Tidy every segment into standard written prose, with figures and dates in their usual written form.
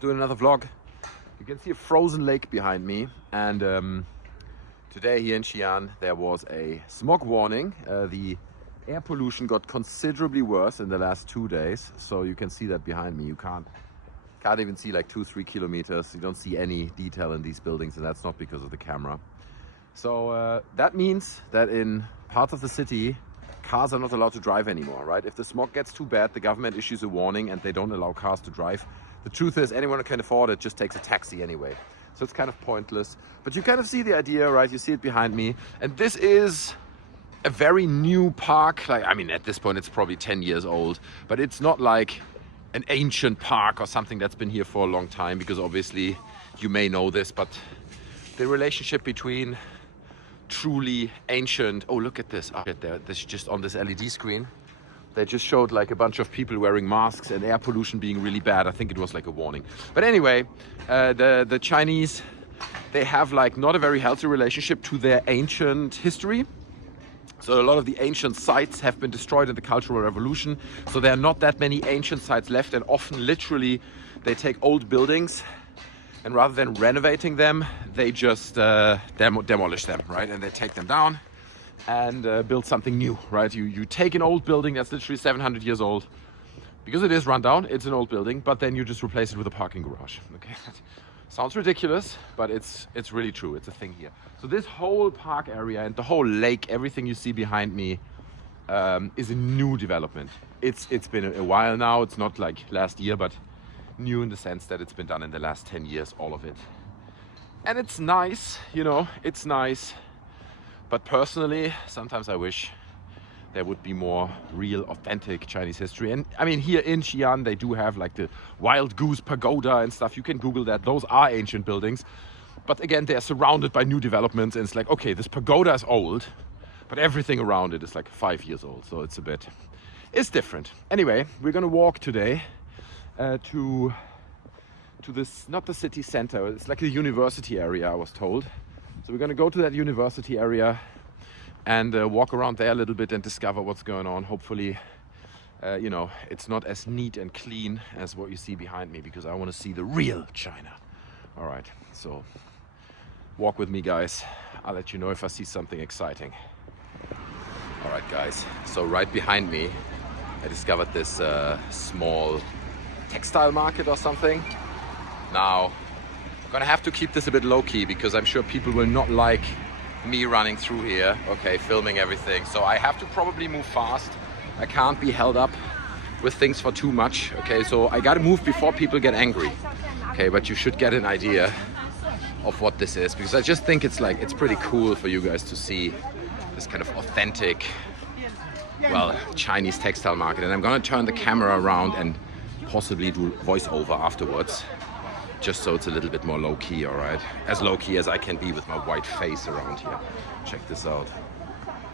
doing another vlog. You can see a frozen lake behind me, and today here in Xi'an there was a smog warning. The air pollution got considerably worse in the last 2 days, so you can see that behind me. You can't even see like 2-3 kilometers. You don't see any detail in these buildings, and that's not because of the camera. So that means that in parts of the city, cars are not allowed to drive anymore, right? If the smog gets too bad, the government issues a warning and they don't allow cars to drive. The truth is, anyone who can afford it just takes a taxi anyway. So it's kind of pointless. But you kind of see the idea, right? You see it behind me. And this is a very new park. Like, I mean, at this point, it's probably 10 years old. But it's not like an ancient park or something that's been here for a long time. Because obviously, you may know this, but the relationship between truly ancient... Oh, look at this. This is just on this LED screen. They just showed like a bunch of people wearing masks and air pollution being really bad. I think it was like a warning. But anyway, the Chinese, they have like not a very healthy relationship to their ancient history. So a lot of the ancient sites have been destroyed in the Cultural Revolution. So there are not that many ancient sites left, and often literally they take old buildings and rather than renovating them, they just demolish them, right? And they take them down and build something new, right? You take an old building that's literally 700 years old, because it is run down, it's an old building, but then you just replace it with a parking garage, okay? Sounds ridiculous, but it's really true. It's a thing here. So this whole park area and the whole lake, everything you see behind me, is a new development. It's been a while now. It's not like last year, but new in the sense that it's been done in the last 10 years, all of it. And it's nice, you know, it's nice. But personally, sometimes I wish there would be more real, authentic Chinese history. And I mean, here in Xi'an, they do have like the Wild Goose Pagoda and stuff. You can Google that. Those are ancient buildings. But again, they're surrounded by new developments. And it's like, okay, this pagoda is old, but everything around it is like 5 years old. So it's different. Anyway, we're going to walk today to this, not the city center. It's like a university area, I was told. So we're going to go to that university area and walk around there a little bit and discover what's going on. Hopefully, you know, it's not as neat and clean as what you see behind me, because I want to see the real China. All right, so walk with me, guys. I'll let you know if I see something exciting. All right, guys. So right behind me, I discovered this small textile market or something. Now, I'm gonna have to keep this a bit low-key because I'm sure people will not like me running through here, okay, filming everything. So I have to probably move fast. I can't be held up with things for too much, okay? So I gotta move before people get angry, okay? But you should get an idea of what this is, because I just think it's pretty cool for you guys to see this kind of authentic, well, Chinese textile market. And I'm gonna turn the camera around and possibly do voiceover afterwards, just so it's a little bit more low-key, all right? As low-key as I can be with my white face around here. Check this out.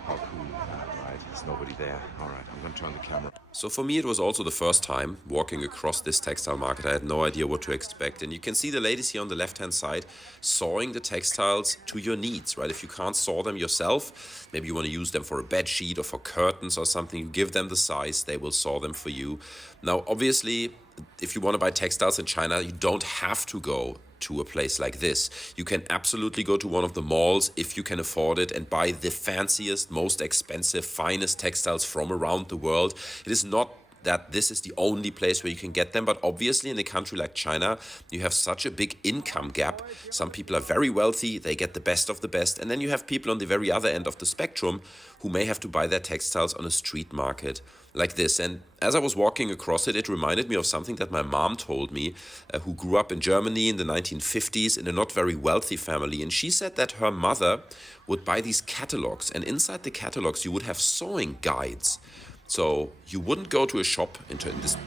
How cool. All right, there's nobody there. All right, I'm gonna turn the camera. So for me, it was also the first time walking across this textile market. I had no idea what to expect. And you can see the ladies here on the left-hand side sawing the textiles to your needs, right? If you can't saw them yourself, maybe you want to use them for a bed sheet or for curtains or something, you give them the size, they will saw them for you. Now, obviously, if you want to buy textiles in China, you don't have to go to a place like this. You can absolutely go to one of the malls if you can afford it and buy the fanciest, most expensive, finest textiles from around the world. It is not that this is the only place where you can get them, but obviously in a country like China, you have such a big income gap. Some people are very wealthy, they get the best of the best, and then you have people on the very other end of the spectrum who may have to buy their textiles on a street market like this. And as I was walking across it, it reminded me of something that my mom told me, who grew up in Germany in the 1950s in a not very wealthy family. And she said that her mother would buy these catalogs, and inside the catalogs you would have sewing guides. So you wouldn't go to a shop, in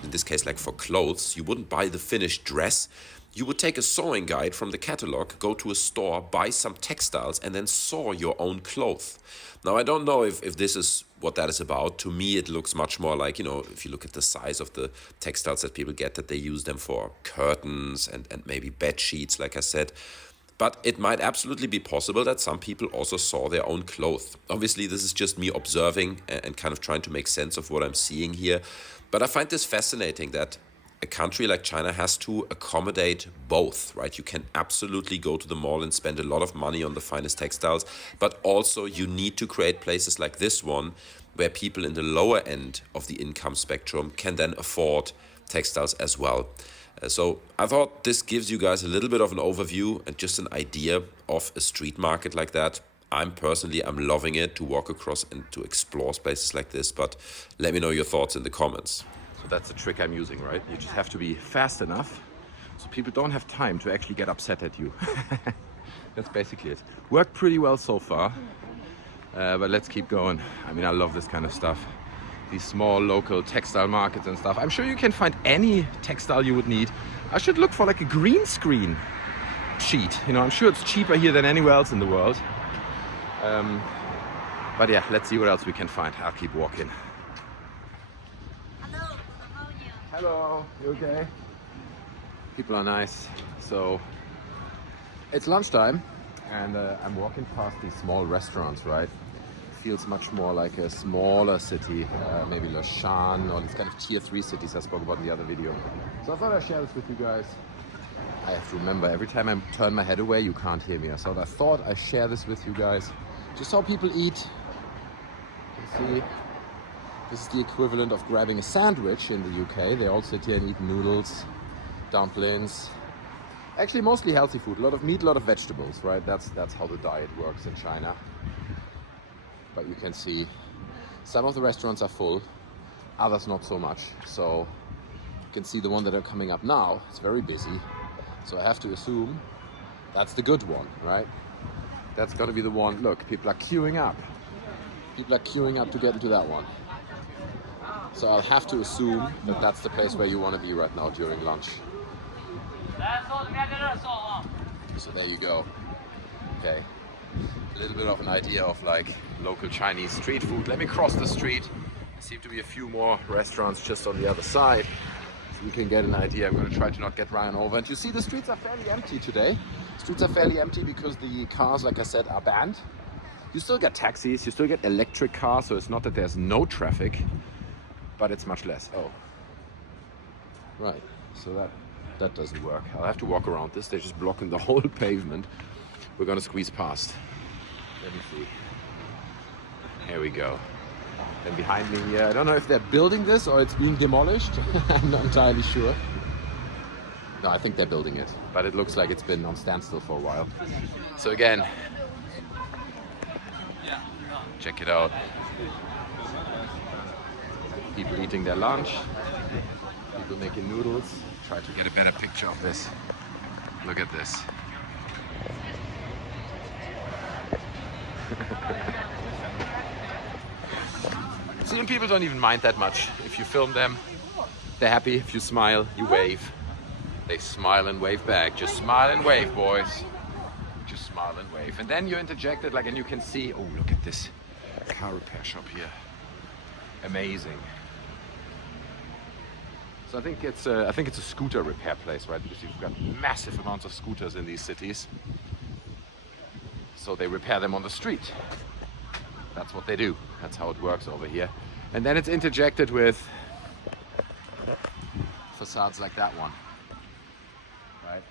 this case like for clothes, you wouldn't buy the finished dress. You would take a sewing guide from the catalog, go to a store, buy some textiles, and then sew your own clothes. Now, I don't know if this is what that is about. To me, it looks much more like, you know, if you look at the size of the textiles that people get, that they use them for curtains and maybe bed sheets, like I said. But it might absolutely be possible that some people also saw their own clothes. Obviously, this is just me observing and kind of trying to make sense of what I'm seeing here. But I find this fascinating that a country like China has to accommodate both, right? You can absolutely go to the mall and spend a lot of money on the finest textiles, but also you need to create places like this one where people in the lower end of the income spectrum can then afford textiles as well. So I thought this gives you guys a little bit of an overview and just an idea of a street market like that. I'm loving it to walk across and to explore places like this, but let me know your thoughts in the comments. So that's the trick I'm using, right? You just have to be fast enough so people don't have time to actually get upset at you. That's basically it. Worked pretty well so far, but let's keep going. I mean, I love this kind of stuff. These small local textile markets and stuff. I'm sure you can find any textile you would need. I should look for like a green screen sheet. You know, I'm sure it's cheaper here than anywhere else in the world. But yeah, let's see what else we can find. I'll keep walking. Hello, you okay? People are nice. So it's lunchtime and I'm walking past these small restaurants, right? Feels much more like a smaller city, maybe Xi'an or these kind of tier 3 cities I spoke about in the other video. So I thought I'd share this with you guys. I have to remember, every time I turn my head away, you can't hear me. So I thought I'd share this with you guys. Just how people eat. You see, this is the equivalent of grabbing a sandwich in the UK. They all sit here and eat noodles, dumplings. Actually, mostly healthy food. A lot of meat, a lot of vegetables, right? That's how the diet works in China. But you can see some of the restaurants are full, others not so much. So you can see the one that are coming up now, it's very busy. So I have to assume that's the good one, right? That's gonna be the one. Look, people are queuing up. People are queuing up to get into that one. So I'll have to assume that that's the place where you want to be right now during lunch. So there you go. Okay. A little bit of an idea of like local Chinese street food. Let me cross the street. There seem to be a few more restaurants just on the other side. So you can get an idea. I'm going to try to not get run over. And you see the streets are fairly empty today. Streets are fairly empty because the cars, like I said, are banned. You still get taxis, you still get electric cars, so it's not that there's no traffic, but it's much less. Oh, right, so that doesn't work. I'll have to walk around this. They're just blocking the whole pavement. We're gonna squeeze past. Let me see. Here we go. And behind me, I don't know if they're building this or it's being demolished. I'm not entirely sure. No, I think they're building it, but it looks like it's been on standstill for a while. So again, check it out. People eating their lunch, people making noodles. Try to get a better picture of this. Look at this. Some people don't even mind that much. If you film them, they're happy. If you smile, you wave. They smile and wave back. Just smile and wave, boys. Just smile and wave. And then you interject it like, and you can see, oh, look at this car repair shop here. Amazing. So I think it's a scooter repair place, right? Because you've got massive amounts of scooters in these cities. So they repair them on the street. That's what they do. That's how it works over here. And then it's interjected with facades like that one. Right?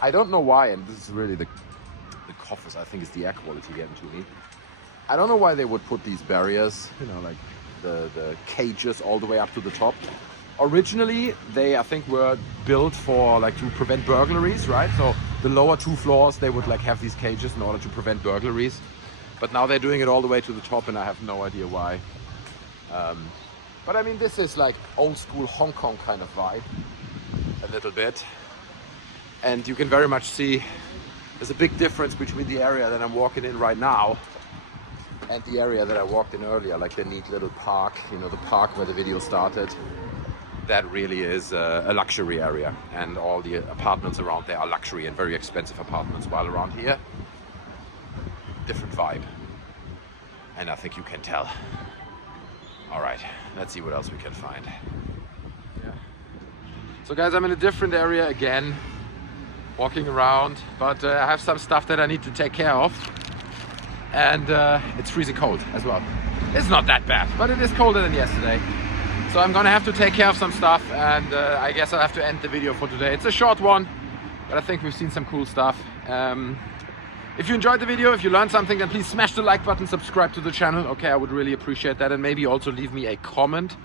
I don't know why, and this is really the cough, I think it's the air quality getting to me. I don't know why they would put these barriers, you know, like the cages all the way up to the top. Originally, they, I think, were built for like to prevent burglaries, right? So the lower 2 floors, they would like have these cages in order to prevent burglaries. But now they're doing it all the way to the top, and I have no idea why. But I mean, this is like old school Hong Kong kind of vibe, a little bit. And you can very much see there's a big difference between the area that I'm walking in right now and the area that I walked in earlier, like the neat little park, you know, the park where the video started. That really is a luxury area, and all the apartments around there are luxury and very expensive apartments, while around here, different vibe. And I think you can tell. All right, let's see what else we can find. Yeah. So guys, I'm in a different area again, walking around, but I have some stuff that I need to take care of. And it's freezing cold as well. It's not that bad, but it is colder than yesterday. So I'm gonna have to take care of some stuff, and I guess I'll have to end the video for today. It's a short one, but I think we've seen some cool stuff. If you enjoyed the video, if you learned something, then please smash the like button, subscribe to the channel. Okay, I would really appreciate that, and maybe also leave me a comment.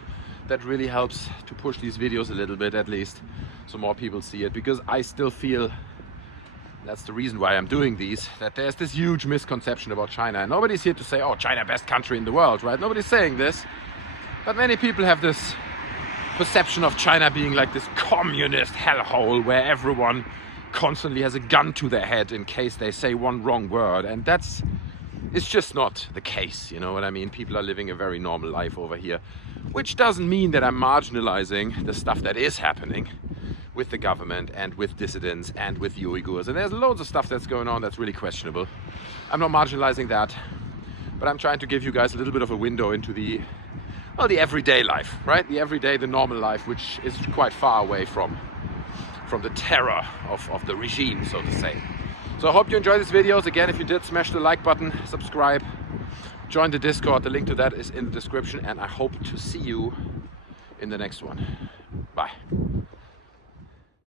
That really helps to push these videos a little bit, at least, so more people see it, because I still feel, that's the reason why I'm doing these, that there's this huge misconception about China. And nobody's here to say, oh, China, best country in the world, right? Nobody's saying this. But many people have this perception of China being like this communist hellhole where everyone constantly has a gun to their head in case they say one wrong word. And it's just not the case, you know what I mean? People are living a very normal life over here, which doesn't mean that I'm marginalizing the stuff that is happening with the government and with dissidents and with the Uyghurs. And there's loads of stuff that's going on that's really questionable. I'm not marginalizing that, but I'm trying to give you guys a little bit of a window into the everyday life, right? The everyday, the normal life, which is quite far away from the terror of the regime, so to say. So I hope you enjoyed these videos. Again, if you did, smash the like button, subscribe, join the Discord. The link to that is in the description, and I hope to see you in the next one. Bye.